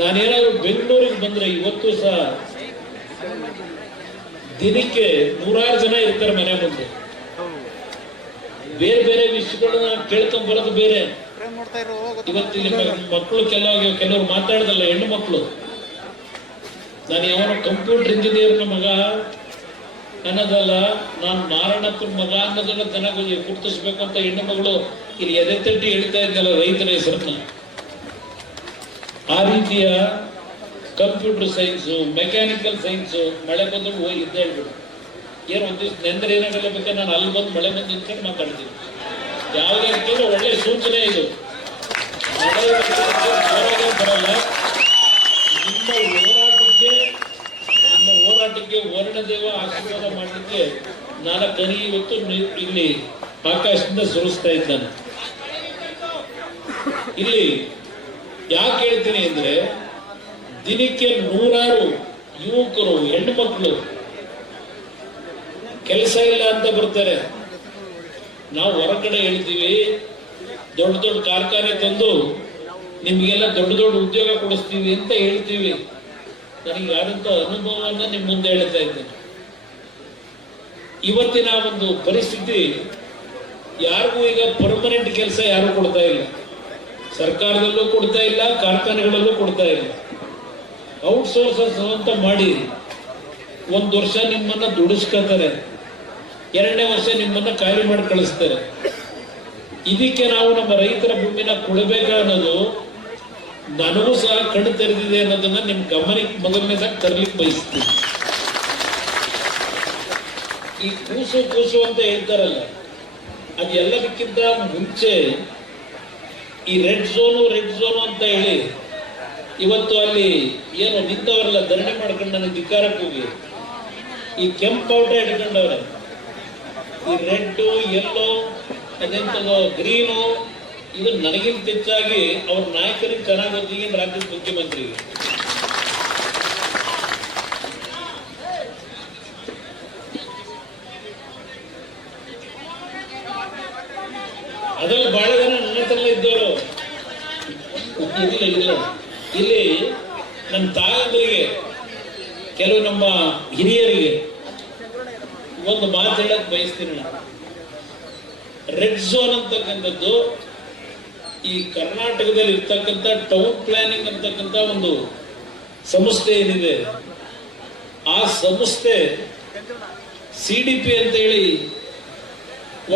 ನಾನೇನಾದ್ರು ಬೆಂಗಳೂರಿಗೆ ಬಂದ್ರೆ ಇವತ್ತು ಸಹ ದಿನಕ್ಕೆ 100 ಜನ ಇರ್ತಾರೆ ಮನೆ ಮುಂದೆ. ಬೇರೆ ಬೇರೆ ವಿಷಯಗಳನ್ನ ಕೇಳ್ಕೊಂಡ್ ಬರೋದು ಬೇರೆ. ಇವತ್ತಿಲ್ಲಿ ಮಕ್ಕಳು ಕೆಲವರು ಮಾತಾಡದಲ್ಲ, ಹೆಣ್ಣು ಮಕ್ಕಳು. ನಾನು ಯಾವನ ಕಂಪ್ಯೂಟರ್ ಇಂಜಿನಿಯರ್ನ ಮಗ ಅನ್ನೋದಲ್ಲ, ನಾನು ನಾರಾಯಣಪ್ಪನ ಮಗ ಅನ್ನೋದನ್ನ ಚೆನ್ನಾಗಿ ಗುರುತಿಸ್ಬೇಕು ಅಂತ ಹೆಣ್ಣು ಮಗಳು ಇಲ್ಲಿ ಎದೆ ತಟ್ಟಿ ಹೇಳ್ತಾ ಇದ್ದಲ್ಲ ರೈತರ ಹೆಸರನ್ನ. ಆ ರೀತಿಯ ಕಂಪ್ಯೂಟರ್ ಸೈನ್ಸು, ಮೆಕ್ಯಾನಿಕಲ್ ಸೈನ್ಸು, ಮಳೆ ಬಂದ್ರು ಹೋಗಿ ಇದ್ದ ಹೇಳ್ಬಿಡು. ಏನು ಒಂದು ದಿವಸ ನೆಂದ್ರೆ ಏನಾಗಲ್ಲ, ಬೇಕಾದ್ರೆ ನಾನು ಅಲ್ಲಿ ಬಂದು ಮಳೆ ಬಂದು ನಿಂತ್ಕೊಂಡು ಮಾತಾಡ್ತೀನಿ. ಯಾವುದೇ ರೀತಿಯಲ್ಲಿ ಒಳ್ಳೆ ಸೂಚನೆ ಇದು. ಬರಲ್ಲ. ನಿಮ್ಮ ಹೋರಾಟಕ್ಕೆ ವರ್ಣದೇವ ಆಶೀರ್ವಾದ ಮಾಡಲಿಕ್ಕೆ ನಾನು ಕನಿ ಇವತ್ತು ಇಲ್ಲಿ ಆಕಾಶದಿಂದ ಸುರಿಸ್ತಾ ಇದ್ದಾನೆ. ಇಲ್ಲಿ ಯಾಕೆ ಹೇಳ್ತೀನಿ ಅಂದ್ರೆ, ದಿನಕ್ಕೆ 100 ಯುವಕರು, ಹೆಣ್ಣು ಮಕ್ಕಳು ಕೆಲಸ ಇಲ್ಲ ಅಂತ ಬರ್ತಾರೆ. ನಾವು ಹೊರಗಡೆ ಹೇಳ್ತೀವಿ, ದೊಡ್ಡ ದೊಡ್ಡ ಕಾರ್ಖಾನೆ ತಂದು ನಿಮ್ಗೆಲ್ಲ ದೊಡ್ಡ ದೊಡ್ಡ ಉದ್ಯೋಗ ಕೊಡಿಸ್ತೀವಿ ಅಂತ ಹೇಳ್ತೀವಿ. ನನಗೆ ಆದಂತ ಅನುಭವವನ್ನ ನಿಮ್ ಮುಂದೆ ಹೇಳ್ತಾ ಇದ್ದೇನೆ. ಇವತ್ತಿನ ಒಂದು ಪರಿಸ್ಥಿತಿ, ಯಾರಿಗೂ ಈಗ ಪರ್ಮನೆಂಟ್ ಕೆಲಸ ಯಾರು ಕೊಡ್ತಾ ಇಲ್ಲ. ಸರ್ಕಾರದಲ್ಲೂ ಕೊಡ್ತಾ ಇಲ್ಲ, ಕಾರ್ಖಾನೆಗಳಲ್ಲೂ ಕೊಡ್ತಾ ಇಲ್ಲ. ಔಟ್ಸೋರ್ಸಸ್ ಅಂತ ಮಾಡಿ 1 ವರ್ಷ ನಿಮ್ಮನ್ನ ದುಡಿಸ್ಕೊತಾರೆ, 2ನೇ ವರ್ಷ ನಿಮ್ಮನ್ನ ಖಾಲಿ ಮಾಡಿ ಕಳಿಸ್ತಾರೆ. ಇದಕ್ಕೆ ನಾವು ನಮ್ಮ ರೈತರ ಭೂಮಿನ ಕೊಡಬೇಕು ಅನ್ನೋದು ನನಗೂ ಸಹ ಕಣ್ಣು ತೆರೆದಿದೆ ಅನ್ನೋದನ್ನ ನಿಮ್ ಗಮನಕ್ಕೆ ಮೊದಲನೇದಾಗಿ ತರಲಿಕ್ಕೆ ಬಯಸ್ತೀನಿ. ಈ ಕೂಸು ಅಂತ ಹೇಳ್ತಾರಲ್ಲ, ಅದೆಲ್ಲದಕ್ಕಿಂತ ಮುಂಚೆ ಈ ರೆಡ್ ಝೋನು ಅಂತ ಹೇಳಿ ಇವತ್ತು ಅಲ್ಲಿ ಏನು ನಿಂತವರೆಲ್ಲ ಧರಣಿ ಮಾಡ್ಕೊಂಡು ನನಗೆ ಧಿಕ್ಕಾರಕ್ಕೆ ಹೋಗಿ ಈ ಕೆಂಪು ಪೌಡ್ರ ಹಿಡ್ಕೊಂಡವ್ರೆ. ಈ ರೆಡ್, ಯೆಲ್ಲೋ, ಅದೆಂತದೋ ಗ್ರೀನು, ಇದು ನನಗಿಂತ ಹೆಚ್ಚಾಗಿ ಅವ್ರ ನಾಯಕರಿಗೆ ಚೆನ್ನಾಗಿ ಗೊತ್ತಿಗೆ ರಾಜ್ಯದ ಮುಖ್ಯಮಂತ್ರಿಗೆ. ಅದ್ರಲ್ಲಿ ಬಹಳ ಜನ ನನ್ನ ಹತ್ರ ಇದ್ದವರು. ಇಲ್ಲಿ ನನ್ನ ತಾಯಂದ್ರಿಗೆ, ಕೆಲವು ನಮ್ಮ ಹಿರಿಯರಿಗೆ ಒಂದು ಮಾತು ಹೇಳಕ್ ಬಯಸ್ತೀನಿ ನಾನು. ರೆಡ್ ಝೋನ್ ಅಂತಕ್ಕಂಥದ್ದು ಈ ಕರ್ನಾಟಕದಲ್ಲಿ ಇರ್ತಕ್ಕಂಥ ಟೌನ್ ಪ್ಲಾನಿಂಗ್ ಅಂತಕ್ಕಂಥ ಒಂದು ಸಂಸ್ಥೆ ಏನಿದೆ, ಆ ಸಂಸ್ಥೆ CDP ಅಂತ ಹೇಳಿ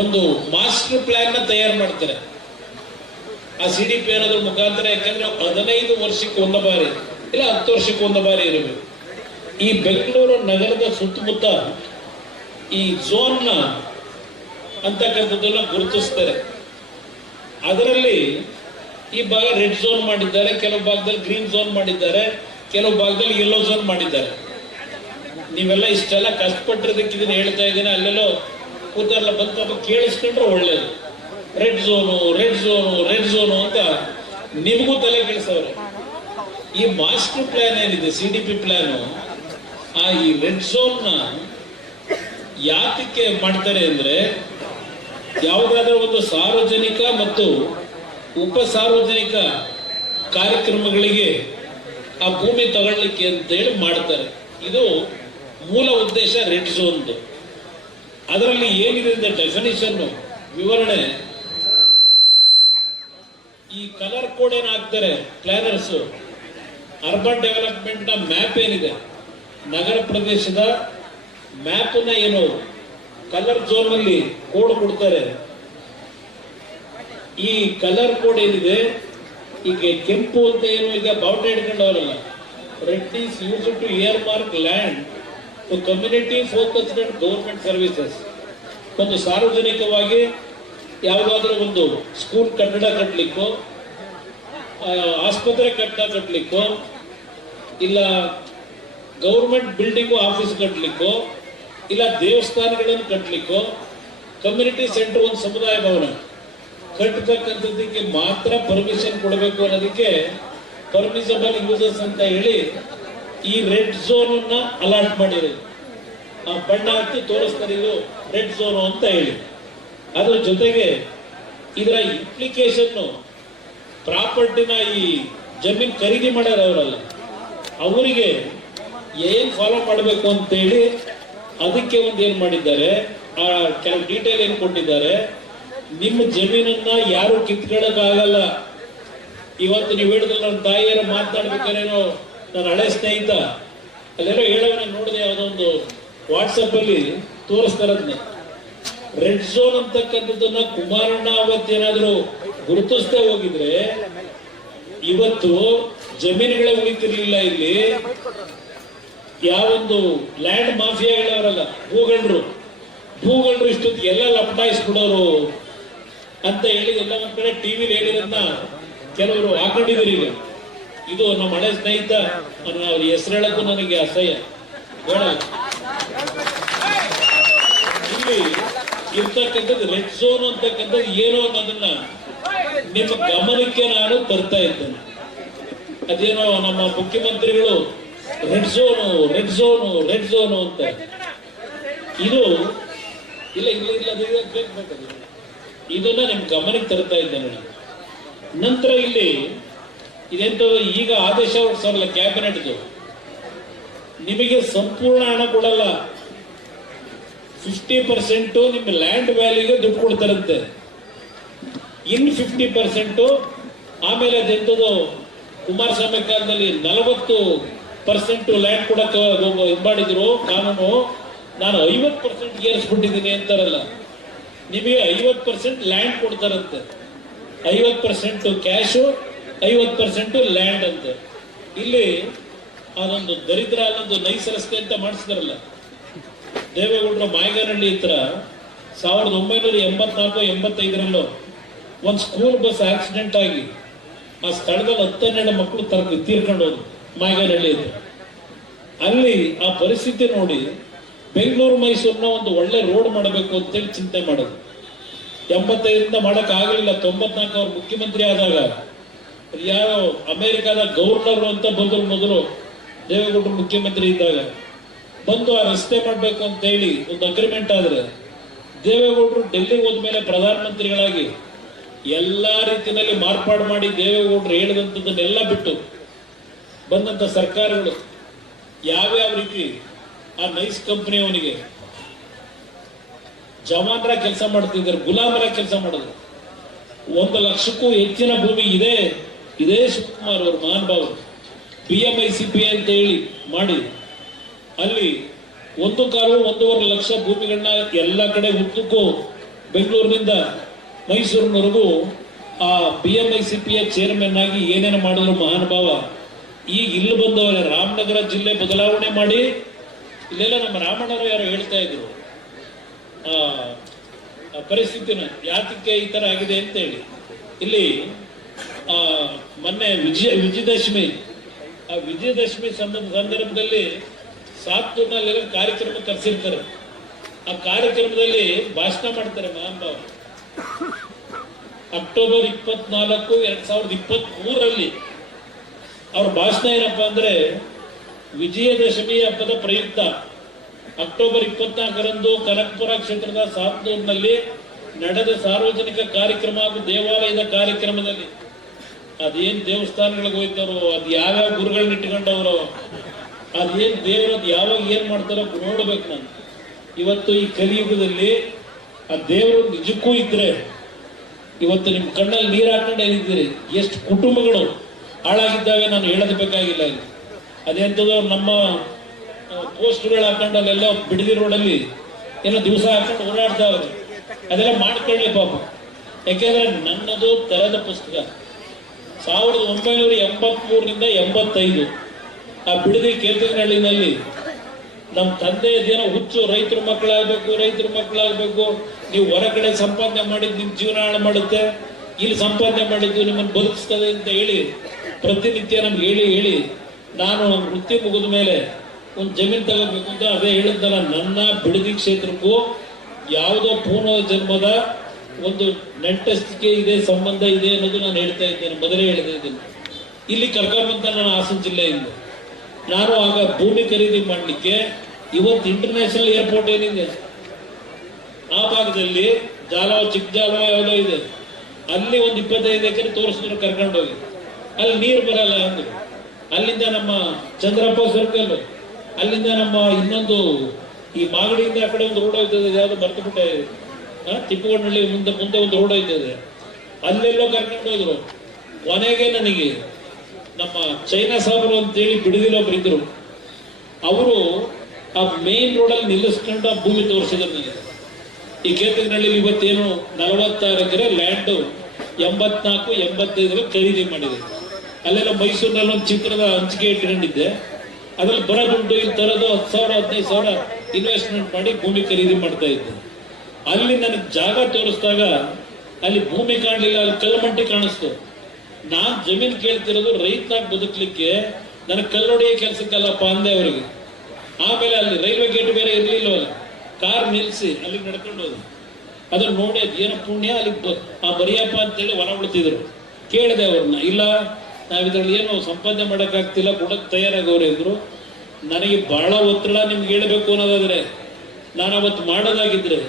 ಒಂದು ಮಾಸ್ಟರ್ ಪ್ಲಾನ್ ನ ತಯಾರು ಮಾಡ್ತಾರೆ. ಆ CDP ಅನ್ನೋದ್ರ ಮುಖಾಂತರ, ಯಾಕಂದ್ರೆ 15 ವರ್ಷಕ್ಕೆ ಒಂದು ಬಾರಿ ಇಲ್ಲ 10 ವರ್ಷಕ್ಕೆ ಒಂದು ಬಾರಿ ಇರಬೇಕು. ಈ ಬೆಂಗಳೂರು ನಗರದ ಸುತ್ತಮುತ್ತ ಈ ಝೋನ್ ನ ಅಂತಕ್ಕಂಥದ್ದನ್ನ ಗುರುತಿಸ್ತಾರೆ. ಅದರಲ್ಲಿ ಈ ಭಾಗ ರೆಡ್ ಝೋನ್ ಮಾಡಿದ್ದಾರೆ, ಕೆಲವು ಭಾಗದಲ್ಲಿ ಗ್ರೀನ್ ಝೋನ್ ಮಾಡಿದ್ದಾರೆ, ಕೆಲವು ಭಾಗದಲ್ಲಿ ಯೆಲ್ಲೋ ಝೋನ್ ಮಾಡಿದ್ದಾರೆ. ನೀವೆಲ್ಲ ಇಷ್ಟೆಲ್ಲ ಕಷ್ಟಪಟ್ಟಿರೋದಕ್ಕೆ ಇದನ್ನ ಹೇಳ್ತಾ ಇದ್ದೀನಿ. ಅಲ್ಲೆಲ್ಲೋ ಕೂತಾರಲ್ಲ, ಬಂದು ಕೇಳಿಸ್ಕೊಂಡ್ರೆ ಒಳ್ಳೇದು. ರೆಡ್ ಝೋನು ಅಂತ ನಿಮಗೂ ತಲೆ ಕೆಡಿಸವ್ರೆ. ಈ ಮಾಸ್ಟರ್ ಪ್ಲಾನ್ ಏನಿದೆ, CDP ಪ್ಲಾನ್, ಈ ರೆಡ್ ಝೋನ್ ನ ಯಾತಕ್ಕೆ ಮಾಡ್ತಾರೆ ಅಂದ್ರೆ, ಯಾವುದಾದ್ರೂ ಒಂದು ಸಾರ್ವಜನಿಕ ಮತ್ತು ಉಪ ಸಾರ್ವಜನಿಕ ಕಾರ್ಯಕ್ರಮಗಳಿಗೆ ಆ ಭೂಮಿ ತಗೊಳ್ಳಿಕ್ಕೆ ಅಂತ ಹೇಳಿ ಮಾಡ್ತಾರೆ. ಇದು ಮೂಲ ಉದ್ದೇಶ ರೆಡ್ ಝೋನ್. ಅದರಲ್ಲಿ ಏನಿದೆ ಅಂದ್ರೆ ಡೆಫಿನಿಷನ್, ವಿವರಣೆ, ಈ ಕಲರ್ ಕೋಡ್ ಏನ್ ಹಾಕ್ತಾರೆ ಪ್ಲಾನರ್ಸ್, ಅರ್ಬನ್ ಡೆವಲಪ್ಮೆಂಟ್ ನ ಮ್ಯಾಪ್ ಏನಿದೆ, ನಗರ ಪ್ರದೇಶದ ಮ್ಯಾಪ್ ನ ಏನು ಕಲರ್ ಝೋನ್ ಅಲ್ಲಿ ಕೋಡ್ ಕೊಡ್ತಾರೆ. ಈ ಕಲರ್ ಕೋಡ್ ಏನಿದೆ, ಈಗ ಕೆಂಪು ಅಂತ ಏನು ಈಗ ಬಾವುಟ ಹಿಡ್ಕೊಂಡವರಲ್ಲ, red is use to earmark land to community focused and government services. ಒಂದು ಸಾರ್ವಜನಿಕವಾಗಿ ಯಾವುದಾದ್ರೂ ಒಂದು ಸ್ಕೂಲ್ ಕಟ್ಟಡ ಕಟ್ಟಲಿಕ್ಕೋ, ಆಸ್ಪತ್ರೆ ಕಟ್ಟಡ ಕಟ್ಟಲಿಕ್ಕೋ, ಇಲ್ಲ ಗೌರ್ಮೆಂಟ್ ಬಿಲ್ಡಿಂಗು ಆಫೀಸ್ ಕಟ್ಟಲಿಕ್ಕೋ, ಇಲ್ಲ ದೇವಸ್ಥಾನಗಳನ್ನು ಕಟ್ಟಲಿಕ್ಕೋ, ಕಮ್ಯುನಿಟಿ ಸೆಂಟರ್ ಒಂದು ಸಮುದಾಯ ಭವನ ಕಟ್ಟತಕ್ಕಂಥದ್ದಕ್ಕೆ ಮಾತ್ರ ಪರ್ಮಿಷನ್ ಕೊಡಬೇಕು ಅನ್ನೋದಕ್ಕೆ ಪರ್ಮಿಸಬಲ್ ಯೂಸಸ್ ಅಂತ ಹೇಳಿ ಈ ರೆಡ್ ಝೋನ್ ಅನ್ನ ಅಲಾಟ್ ಮಾಡಿರೋದು. ಆ ಬಣ್ಣ ಹಚ್ಚಿ ತೋರಿಸ್ತಾರೆ, ಇದು ರೆಡ್ ಝೋನ್ ಅಂತ ಹೇಳಿ. ಅದ್ರ ಜೊತೆಗೆ ಇದರ ಇಂಪ್ಲಿಕೇಶನ್ ಪ್ರಾಪರ್ಟಿನ ಈ ಜಮೀನು ಖರೀದಿ ಮಾಡ್ಯಾರ ಅವರಲ್ಲ, ಅವರಿಗೆ ಏನ್ ಫಾಲೋ ಮಾಡಬೇಕು ಅಂತೇಳಿ ಅದಕ್ಕೆ ಒಂದು ಏನ್ ಮಾಡಿದ್ದಾರೆ, ಆ ಕೆಲವು ಡೀಟೇಲ್ ಏನ್ ಕೊಟ್ಟಿದ್ದಾರೆ. ನಿಮ್ಮ ಜಮೀನನ್ನ ಯಾರು ಕಿತ್ಕೊಳ್ಳೋಕ್ಕಾಗಲ್ಲ. ಇವತ್ತು ನೀವು ಹೇಳಿದ್ರೆ ನನ್ನ ತಾಯಿಯರ ಮಾತನಾಡ್ಬೇಕಾರೇನೋ ನನ್ನ ಹಳೆ ಸ್ನೇಹಿತ ಅಲ್ಲೆಲ್ಲೋ ಹೇಳೋನ ನೋಡಿದೆ, ಯಾವುದೋ ಒಂದು ವಾಟ್ಸಪ್ ಅಲ್ಲಿ ತೋರಿಸ್ತಾರದ್ನ. ರೆಡ್ ಝೋನ್ ಅಂತಕ್ಕಂಥದ್ದನ್ನ ಕುಮಾರಣ್ಣ ಅವತ್ತೇನಾದ್ರೂ ಗುರುತಿಸ್ತಾ ಹೋಗಿದ್ರೆ ಇವತ್ತು ಜಮೀನುಗಳೇ ಉಳಿತಿರ್ಲಿಲ್ಲ. ಇಲ್ಲಿ ಯಾವೊಂದು ಲ್ಯಾಂಡ್ ಮಾಫಿಯಾಗಳವರಲ್ಲ, ಭೂಗಳ್ರು ಇಷ್ಟೊತ್ತಿಗೆ ಎಲ್ಲ ಲಪಟಾಯಿಸ್ಬಿಡೋರು ಅಂತ ಹೇಳಿ ಎಲ್ಲ ಒಂದ್ ಕಡೆ ಟಿವಿಲಿ ಹೇಳಿರೋದನ್ನ ಕೆಲವರು ಹಾಕೊಂಡಿದ್ರು. ಈಗ ಇದು ನಮ್ಮ ಹಳೆ ಸ್ನೇಹಿತ, ಅವ್ರ ಹೆಸರು ಹೇಳಕ್ಕೂ ನನಗೆ ಅಸಹ್ಯ ಹೇಳಲ್ಲ. ಇಲ್ಲಿ ಇರ್ತಕ್ಕಂಥದ್ದು ರೆಡ್ ಝೋನ್ ಅಂತಕ್ಕಂಥದ್ದು ಏನು ಅನ್ನೋದನ್ನ ನಿಮ್ಮ ಗಮನಕ್ಕೆ ನಾನು ತರ್ತಾ ಇದ್ದೇನೆ. ಅದೇನೋ ನಮ್ಮ ಮುಖ್ಯಮಂತ್ರಿಗಳು ರೆಡ್ ಝೋನು ಅಂತ ಇದು ಇಲ್ಲ ಇದನ್ನ ನಿಮ್ ಗಮನಕ್ಕೆ ತರ್ತಾ ಇದ್ದೇನೆ. ನಂತರ ಇಲ್ಲಿ ಇದೆಂತ ಈಗ ಆದೇಶ ಹೊರಡಿಸಲ್ಲ ಕ್ಯಾಬಿನೆಟ್ದು, ನಿಮಗೆ ಸಂಪೂರ್ಣ ಹಣ ಕೊಡಲ್ಲ, 50% ನಿಮ್ಮ ಲ್ಯಾಂಡ್ ವ್ಯಾಲ್ಯೂಗೆ ದುಡ್ಡು ಕೊಡ್ತಾರಂತೆ. ಇನ್ 50% ಆಮೇಲೆ ಅದೆಂತದ್ದು ಕುಮಾರಸ್ವಾಮಿ ಕಾಲದಲ್ಲಿ 40% ಲ್ಯಾಂಡ್ ಕೊಡಕ್ಕೆ ಇದು ಮಾಡಿದ್ರು ಕಾನೂನು. ನಾನು 50% ಏರಿಸ್ಬಿಟ್ಟಿದ್ದೀನಿ ಅಂತಾರಲ್ಲ, ನಿಮಗೆ 50% ಲ್ಯಾಂಡ್ ಕೊಡ್ತಾರಂತೆ. 50% ಕ್ಯಾಶು, 50% ಲ್ಯಾಂಡ್ ಅಂತೆ. ಇಲ್ಲಿ ಅದೊಂದು ದರಿದ್ರ ಅನ್ನೊಂದು ನೈಸ್ ರಸ್ತೆ ಅಂತ ಮಾಡಿಸಿದಾರಲ್ಲ ದೇವೇಗೌಡರ ಮಾಯಗಾನಹಳ್ಳಿ ಹತ್ರ 1984-85 ಒಂದು ಸ್ಕೂಲ್ ಬಸ್ ಆಕ್ಸಿಡೆಂಟ್ ಆಗಿ ಆ ಸ್ಥಳದಲ್ಲಿ 10-12 ಮಕ್ಕಳು ತೀರ್ಕೊಂಡು ಹೋದ್ರು ಮಾಯಗಾನಹಳ್ಳಿ ಹತ್ರ. ಅಲ್ಲಿ ಆ ಪರಿಸ್ಥಿತಿ ನೋಡಿ ಬೆಂಗಳೂರು ಮೈಸೂರಿನ ಒಂದು ಒಳ್ಳೆ ರೋಡ್ ಮಾಡಬೇಕು ಅಂತೇಳಿ ಚಿಂತೆ ಮಾಡೋದು. 85ರಿಂದ ಮಾಡಕ್ ಆಗಲಿಲ್ಲ. 94 ಅವ್ರು ಮುಖ್ಯಮಂತ್ರಿ ಆದಾಗ ಯಾವ ಅಮೆರಿಕಾದ ಗವರ್ನರ್ ಅಂತ ಬಂದ್ರು ಮೊದಲು ದೇವೇಗೌಡರು ಮುಖ್ಯಮಂತ್ರಿ ಇದ್ದಾಗ ಬಂದು ಆ ರಸ್ತೆ ಮಾಡಬೇಕು ಅಂತ ಹೇಳಿ ಒಂದು ಅಗ್ರಿಮೆಂಟ್ ಆದ್ರೆ ದೇವೇಗೌಡರು ಡೆಲ್ಲಿಗೆ ಹೋದ್ಮೇಲೆ ಪ್ರಧಾನಮಂತ್ರಿಗಳಾಗಿ ಎಲ್ಲಾ ರೀತಿಯಲ್ಲಿ ಮಾರ್ಪಾಡು ಮಾಡಿ ದೇವೇಗೌಡರು ಹೇಳಿದಂಥದ್ದನ್ನೆಲ್ಲ ಬಿಟ್ಟು ಬಂದಂತ ಸರ್ಕಾರಗಳು ಯಾವ್ಯಾವ ರೀತಿ ಆ ನೈಸ್ ಕಂಪನಿ ಅವನಿಗೆ ಜವಾನರ ಕೆಲಸ ಮಾಡ್ತಿದ್ದಾರೆ, ಗುಲಾಮರ ಕೆಲಸ ಮಾಡಿದ್ರು. 1 ಲಕ್ಷಕ್ಕೂ ಹೆಚ್ಚಿನ ಭೂಮಿ ಇದೇ ಶಿವಕುಮಾರ್ ಅವರು ಮಹಾನುಭಾವರು BMICP ಅಂತ ಹೇಳಿ ಮಾಡಿ ಅಲ್ಲಿ 1.25 ಲಕ್ಷ ಭೂಮಿಗಳನ್ನ ಎಲ್ಲ ಕಡೆ ಉದ್ದಕ್ಕೂ ಬೆಂಗಳೂರಿನಿಂದ ಮೈಸೂರಿನವರೆಗೂ ಆ BMICPಯ ಚೇರ್ಮನ್ ಆಗಿ ಏನೇನು ಮಾಡಿದ್ರು ಮಹಾನುಭಾವ. ಈಗ ಇಲ್ಲಿ ಬಂದವರ ರಾಮನಗರ ಜಿಲ್ಲೆ ಬದಲಾವಣೆ ಮಾಡಿ ಇಲ್ಲೆಲ್ಲ ನಮ್ಮ ರಾಮಣ್ಣವರು ಯಾರು ಹೇಳ್ತಾ ಇದ್ರು ಆ ಪರಿಸ್ಥಿತಿನ ಯಾತಕ್ಕೆ ಈ ತರ ಆಗಿದೆ ಅಂತ ಹೇಳಿ. ಇಲ್ಲಿ ಮೊನ್ನೆ ವಿಜಯದಶಮಿ ಆ ವಿಜಯದಶಮಿ ಸಂದರ್ಭದಲ್ಲಿ ಸಾತ್ತೂರಿನಲ್ಲಿ ಕಾರ್ಯಕ್ರಮ ಕರೆಸಿರ್ತಾರೆ. ಆ ಕಾರ್ಯಕ್ರಮದಲ್ಲಿ ಭಾಷಣ ಮಾಡ್ತಾರೆ ಮಹಾನುಭಾವ. ಅಕ್ಟೋಬರ್ 24, 2023 ಅವ್ರ ಭಾಷಣ ಏನಪ್ಪಾ ಅಂದ್ರೆ ವಿಜಯದಶಮಿ ಹಬ್ಬದ ಪ್ರಯುಕ್ತ ಅಕ್ಟೋಬರ್ 24ರಂದು ಕನಕಪುರ ಕ್ಷೇತ್ರದ ಸಾತ್ತೂರಿನಲ್ಲಿ ನಡೆದ ಸಾರ್ವಜನಿಕ ಕಾರ್ಯಕ್ರಮ ಹಾಗೂ ದೇವಾಲಯದ ಕಾರ್ಯಕ್ರಮದಲ್ಲಿ ಅದೇನ್ ದೇವಸ್ಥಾನಗಳಿಗೆ ಹೋಯ್ತಾರೋ, ಅದ್ ಯಾವ್ಯಾವ ಗುರುಗಳನ್ನ ಇಟ್ಕೊಂಡವ್ರೋ, ಅದೇನ್ ದೇವರದ್ ಯಾವಾಗ ಏನ್ ಮಾಡ್ತಾರೋ ನೋಡ್ಬೇಕು ನಾನು. ಇವತ್ತು ಈ ಕಲಿಯುಗದಲ್ಲಿ ಆ ದೇವರು ನಿಜಕ್ಕೂ ಇದ್ರೆ ಇವತ್ತು ನಿಮ್ ಕಣ್ಣಲ್ಲಿ ನೀರು ಹಾಕೊಂಡು ಏನಿದ್ದೀರಿ. ಎಷ್ಟು ಕುಟುಂಬಗಳು ಹಾಳಾಗಿದ್ದಾವೆ ನಾನು ಹೇಳೋದು ಬೇಕಾಗಿಲ್ಲ. ಇಲ್ಲಿ ಅದೆಂತದೋ ನಮ್ಮ ಪೋಸ್ಟ್ಗಳು ಹಾಕೊಂಡು ಅಲ್ಲೆಲ್ಲ ಬಿಡದಿ ರೋಡಲ್ಲಿ ಏನೋ ದಿವಸ ಹಾಕೊಂಡು ಓಡಾಡ್ತಾವ್ರೆ. ಅದೆಲ್ಲ ಮಾಡ್ಕೊಳ್ಳಿ ಪಾಪ. ಯಾಕೆಂದ್ರೆ ನನ್ನದು ತೆರೆದ ಪುಸ್ತಕ 1983ರಿಂದ 85 ಆ ಬಿಡದಿ ಕೇತನಹಳ್ಳಿನಲ್ಲಿ ನಮ್ಮ ತಂದೆಯದೇನೋ ಹುಚ್ಚು ರೈತರ ಮಕ್ಕಳಾಗಬೇಕು, ನೀವು ಹೊರಗಡೆ ಸಂಪಾದನೆ ಮಾಡಿದ್ ನಿಮ್ ಜೀವನ ಹಾಳು ಮಾಡುತ್ತೆ, ಇಲ್ಲಿ ಸಂಪಾದನೆ ಮಾಡಿದ್ದು ನಿಮ್ಮನ್ನು ಬದುಕಿಸ್ತದೆ ಅಂತ ಹೇಳಿ ಪ್ರತಿನಿತ್ಯ ನಮ್ಗೆ ಹೇಳಿ ನಾನು ವೃತ್ತಿ ಮುಗಿದ ಮೇಲೆ ಒಂದು ಜಮೀನು ತಗೋಬೇಕು ಅಂತ ಅದೇ ಹೇಳಿದ್ದಲ್ಲ. ನನ್ನ ಬಿಡದಿ ಕ್ಷೇತ್ರಕ್ಕೂ ಯಾವುದೋ ಪೂರ್ವ ಜನ್ಮದ ಒಂದು ನೆಂಟಸ್ತಿಕೆ ಇದೆ, ಸಂಬಂಧ ಇದೆ ಅನ್ನೋದು ನಾನು ಹೇಳ್ತಾ ಇದ್ದೇನೆ. ಮೊದಲೇ ಹೇಳ್ತಾ ಇದ್ದೇನೆ. ಇಲ್ಲಿ ಕರ್ಕೊಂಬಂತ ನಾನು ಹಾಸನ ಜಿಲ್ಲೆಯಿಂದ ನಾನು ಆಗ ಭೂಮಿ ಖರೀದಿ ಮಾಡಲಿಕ್ಕೆ ಇವತ್ತು ಇಂಟರ್ನ್ಯಾಷನಲ್ ಏರ್ಪೋರ್ಟ್ ಏನಿದೆ ಆ ಭಾಗದಲ್ಲಿ ಚಿಕ್ಕ ಜಾಲವ ಯಾವುದೋ ಇದೆ, ಅಲ್ಲಿ ಒಂದು 25 ಎಕರೆ ತೋರಿಸಿದ್ರು ಕರ್ಕೊಂಡೋಗಿ. ಅಲ್ಲಿ ನೀರು ಬರಲ್ಲ ಅಂದ್ರು. ಅಲ್ಲಿಂದ ನಮ್ಮ ಚಂದ್ರಪ್ಪ ಸರ್ಕಲ್, ಅಲ್ಲಿಂದ ನಮ್ಮ ಇನ್ನೊಂದು ಈ ಮಾಗಡಿಯಿಂದ ಆ ಕಡೆ ಒಂದು ರೋಡ್ ಹೋಗ್ತದೆ, ಯಾವ್ದು ಮರ್ತು ಬಿಟ್ಟೆ, ತಿಪ್ಪಗೊಂಡಳ್ಳಿ ಮುಂದೆ ಒಂದು ರೋಡ್ ಹೋಗ್ತದೆ, ಅಲ್ಲೆಲ್ಲೋ ಕರ್ಕೊಂಡು ಹೋದ್ರು. ಕೊನೆಗೆ ನನಗೆ ನಮ್ಮ ಚೈನಾ ಸಾಬರು ಅಂತೇಳಿ ಬಿಡದಿಲ್ಲ ಒಬ್ರು ಇದ್ರು, ಅವರು ಆ ಮೇನ್ ರೋಡಲ್ಲಿ ನಿಲ್ಲಿಸ್ಕೊಂಡು ಆ ಭೂಮಿ ತೋರಿಸಿದ್ರು ನನಗೆ. ಈ ಕೇತನಹಳ್ಳಿ ಇವತ್ತೇನು 46 ಎಕರೆ ಲ್ಯಾಂಡ್ 84-85 ಖರೀದಿ ಮಾಡಿದೆ. ಅಲ್ಲೆಲ್ಲ ಮೈಸೂರಿನಲ್ಲಿ ಒಂದು ಚಿತ್ರದ ಹಂಚಿಕೆ ಇಟ್ಕೊಂಡಿದ್ದೆ, ಅದ್ರಲ್ಲಿ ಬರೋ ದುಡ್ಡು ಇಲ್ಲಿ ತರೋದು 10,000-15,000 ಇನ್ವೆಸ್ಟ್ಮೆಂಟ್ ಮಾಡಿ ಭೂಮಿ ಖರೀದಿ ಮಾಡ್ತಾ ಇದ್ದೆ. ಅಲ್ಲಿ ನನಗೆ ಜಾಗ ತೋರಿಸಿದಾಗ ಅಲ್ಲಿ ಭೂಮಿ ಕಾಣಲಿಲ್ಲ, ಅಲ್ಲಿ ಕಲ್ಲಮಂಟಿ ಕಾಣಿಸ್ತು. ನಾನ್ ಜಮೀನ್ ಕೇಳ್ತಿರೋದು ರೈತನಾಗಿ ಬದುಕಲಿಕ್ಕೆ, ನನಗೆ ಕಲ್ಲೊಡೆಯ ಕೆಲ್ಸಕ್ಕಲ್ಲಪ್ಪ ಅಂದೆ ಅವರಿಗೆ. ಆಮೇಲೆ ಅಲ್ಲಿ ರೈಲ್ವೆ ಗೇಟ್ ಬೇರೆ ಇರ್ಲಿಲ್ವಲ್ಲ, ಕಾರ್ ನಿಲ್ಸಿ ಅಲ್ಲಿ ನಡ್ಕೊಂಡು ಹೋದ್ರು. ಅದನ್ನ ನೋಡಿ ಏನೋ ಪುಣ್ಯ, ಅಲ್ಲಿ ಆ ಬರಿಯಪ್ಪ ಅಂತೇಳಿ ಹೊರ ಬಿಡ್ತಿದ್ರು. ಕೇಳಿದೆ ಅವ್ರನ್ನ, ಇಲ್ಲ ನಾವಿದ್ರಲ್ಲಿ ಏನೋ ಸಂಪಾದನೆ ಮಾಡೋಕ್ಕಾಗ್ತಿಲ್ಲ, ಕೊಡಕ್ಕೆ ತಯಾರಾಗವ್ರೆ ಇದ್ರು. ನನಗೆ ಬಹಳ ಒತ್ತಡ ನಿಮ್ಗೆ ಹೇಳ್ಬೇಕು ಅನ್ನೋದಾದ್ರೆ, ನಾನು ಅವತ್ತು ಮಾಡೋದಾಗಿದ್ರೆ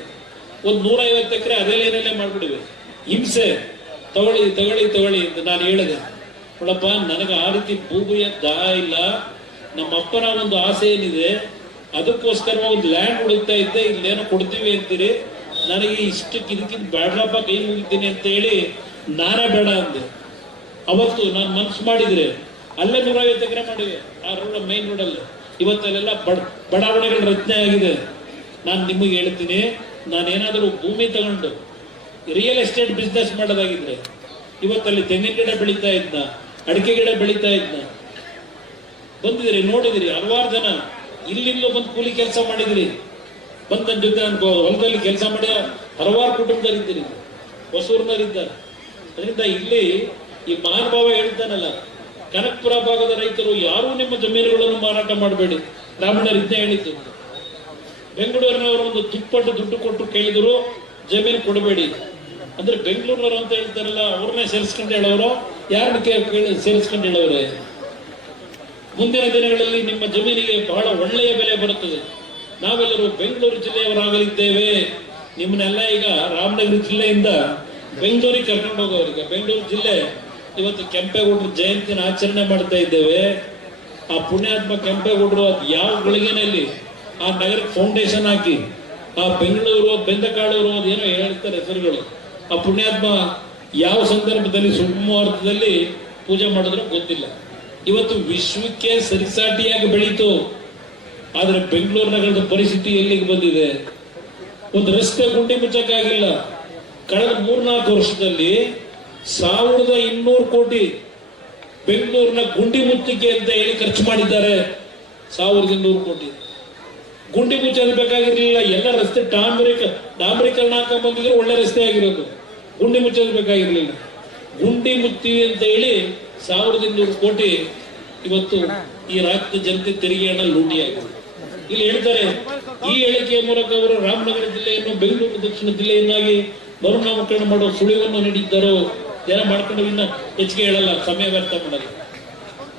ಒಂದು 150 ಎಕರೆ ಅದೇ ಲೈನಲ್ಲೇ ಮಾಡ್ಬಿಡಿವೆ. ಹಿಂಸೆ ತಗೊಳ್ಳಿ ತಗೊಳ್ಳಿ ತಗೊಳ್ಳಿ ಅಂತ ನಾನು ಹೇಳಿದೆ. ನೋಡಪ್ಪ, ನನಗೆ ಆ ರೀತಿ ಭೂಮಿಯ ದಾಹ ಇಲ್ಲ, ನಮ್ಮ ಅಪ್ಪನ ಒಂದು ಆಸೆ ಏನಿದೆ, ಅದಕ್ಕೋಸ್ಕರ ಒಂದು ಲ್ಯಾಂಡ್ ಹುಡುಕ್ತಾ ಇದ್ದೆ, ಇಲ್ಲೇನೋ ಕೊಡ್ತೀವಿ ಅಂತೀರಿ, ನನಗೆ ಇಷ್ಟಕ್ಕೆ ಇದಕ್ಕಿಂತ ಬೇಡಪ್ಪ ಕೈ ಮುಗಿತೀನಿ ಅಂತ ಹೇಳಿ ನಾನೇ ಬೇಡ ಅಂದೆ. ಅವತ್ತು ನಾನು ಮನ್ಸು ಮಾಡಿದ್ರೆ ಅಲ್ಲೇ 150 ಎಕರೆ ಮಾಡಿವೆ, ಆ ರೋಡ್ ಮೈನ್ ರೋಡಲ್ಲಿ. ಇವತ್ತಲ್ಲೆಲ್ಲ ಬಡಾವಣೆಗಳ ರಚನೆ ಆಗಿದೆ. ನಾನು ನಿಮಗೆ ಹೇಳ್ತೀನಿ, ನಾನೇನಾದರೂ ಭೂಮಿ ತಗೊಂಡು ರಿಯಲ್ ಎಸ್ಟೇಟ್ ಬಿಸ್ನೆಸ್ ಮಾಡೋದಾಗಿದ್ರೆ ಇವತ್ತಲ್ಲಿ ತೆಂಗಿನ ಗಿಡ ಬೆಳೀತಾ ಇದ್ನ, ಅಡಿಕೆ ಗಿಡ ಬೆಳೀತಾ ಇದ್ನ. ಬಂದಿದ್ರಿ, ನೋಡಿದಿರಿ, ಹಲವಾರು ಜನ ಇಲ್ಲಿಂದಲೂ ಬಂದು ಕೂಲಿ ಕೆಲಸ ಮಾಡಿದಿರಿ, ಬಂದು ನನ್ನ ಜೊತೆ ನಾನು ಹೊಲದಲ್ಲಿ ಕೆಲಸ ಮಾಡಿ ಹಲವಾರು ಕುಟುಂಬದಲ್ಲಿದ್ದೀರಿ, ಹೊಸೂರಿನವರಿದ್ದಾರೆ. ಅದರಿಂದ ಇಲ್ಲಿ ಈ ಮಹಾನುಭಾವ ಹೇಳ್ತಾನಲ್ಲ, ಕನಕಪುರ ಭಾಗದ ರೈತರು ಯಾರೂ ನಿಮ್ಮ ಜಮೀನುಗಳನ್ನು ಮಾರಾಟ ಮಾಡಬೇಡಿ, ಬ್ರಾಹ್ಮಣರು ಇದನ್ನೇ ಹೇಳಿದ್ದು. ಬೆಂಗಳೂರಿನವರು ಒಂದು ದುಪ್ಪಟ್ಟು ದುಡ್ಡು ಕೊಟ್ಟು ಕೇಳಿದ್ರು, ಜಮೀನು ಕೊಡಬೇಡಿ ಅಂದ್ರೆ ಬೆಂಗಳೂರಿನವರು ಅಂತ ಹೇಳ್ತಾರಲ್ಲ, ಅವ್ರನ್ನೇ ಸೇರಿಸ್ಕೊಂಡು ಹೇಳೋರು, ಯಾರನ್ನ ಸೇರಿಸ್ಕೊಂಡು ಹೇಳೋರೆ. ಮುಂದಿನ ದಿನಗಳಲ್ಲಿ ನಿಮ್ಮ ಜಮೀನಿಗೆ ಬಹಳ ಒಳ್ಳೆಯ ಬೆಲೆ ಬರುತ್ತದೆ. ನಾವೆಲ್ಲರೂ ಬೆಂಗಳೂರು ಜಿಲ್ಲೆಯವರಾಗಲಿದ್ದೇವೆ. ನಿಮ್ಮನ್ನೆಲ್ಲ ಈಗ ರಾಮನಗರ ಜಿಲ್ಲೆಯಿಂದ ಬೆಂಗಳೂರಿಗೆ ಕರ್ಕೊಂಡು ಹೋಗೋರಿಗೆ. ಬೆಂಗಳೂರು ಜಿಲ್ಲೆ ಇವತ್ತು ಕೆಂಪೇಗೌಡರ ಜಯಂತಿನ ಆಚರಣೆ ಮಾಡ್ತಾ ಇದ್ದೇವೆ. ಆ ಪುಣ್ಯಾತ್ಮ ಕೆಂಪೇಗೌಡರು ಅದು ಯಾವ ಗಳಿಗೆನಲ್ಲಿ ಆ ನಗರಕ್ಕೆ ಫೌಂಡೇಶನ್ ಹಾಕಿ, ಆ ಬೆಂಗಳೂರು ಬೆಂದಕಾಳೂರು ಅದೇನೋ ಹೇಳ್ತಾರೆ ಹೆಸರುಗಳು, ಆ ಪುಣ್ಯಾತ್ಮ ಯಾವ ಸಂದರ್ಭದಲ್ಲಿ ಸುಮುಹೂರ್ತದಲ್ಲಿ ಪೂಜೆ ಮಾಡಿದ್ರು ಗೊತ್ತಿಲ್ಲ. ಇವತ್ತು ವಿಶ್ವಕ್ಕೆ ಸರಿಸಾಟಿಯಾಗಿ ಬೆಳೀತು. ಆದ್ರೆ ಬೆಂಗಳೂರು ನಗರದ ಪರಿಸ್ಥಿತಿ ಎಲ್ಲಿಗೆ ಬಂದಿದೆ? ಒಂದು ರಸ್ತೆ ಗುಂಡಿ ಮುಚ್ಚಕ್ಕಾಗಿಲ್ಲ. ಕಳೆದ 3-4 ವರ್ಷದಲ್ಲಿ 1200 ಕೋಟಿ ಬೆಂಗಳೂರಿನ ಗುಂಡಿ ಮುಚ್ಚಿಕೆ ಅಂತ ಹೇಳಿ ಖರ್ಚು ಮಾಡಿದ್ದಾರೆ. 1200 ಕೋಟಿ ಗುಂಡಿ ಮುಚ್ಚೋದು ಬೇಕಾಗಿರ್ಲಿಲ್ಲ. ಎಲ್ಲ ರಸ್ತೆ ಡಾಂಬರೀಕರಣ ಹಾಕೊಂಡ್ ಬಂದಿದ್ರೆ ಒಳ್ಳೆ ರಸ್ತೆ ಆಗಿರೋದು, ಗುಂಡಿ ಮುಚ್ಚೋದು ಬೇಕಾಗಿರ್ಲಿಲ್ಲ. ಗುಂಡಿ ಮುಚ್ತೀವಿ ಅಂತ ಹೇಳಿ 1200 ಕೋಟಿ ಇವತ್ತು ಈ ರಾಜ್ಯದ ಜನತೆ ತೆರಿಗೆ ಹಣ ಲೂಟಿಯಾಗಿದೆ. ಇಲ್ಲಿ ಹೇಳ್ತಾರೆ, ಈ ಹೇಳಿಕೆಯ ಮೂಲಕ ಅವರು ರಾಮನಗರ ಜಿಲ್ಲೆಯನ್ನು ಬೆಂಗಳೂರು ದಕ್ಷಿಣ ಜಿಲ್ಲೆಯನ್ನಾಗಿ ಮರುನಾಮಕರಣ ಮಾಡುವ ಸುಳಿವನ್ನು ನೀಡಿದ್ದಾರೋ, ಜನ ಮಾಡ್ಕೊಂಡು ಇನ್ನ ಹೆಚ್ಚಿಗೆ ಹೇಳಲ್ಲ, ಸಮಯ ವ್ಯರ್ಥ ಮಾಡಲ್ಲ.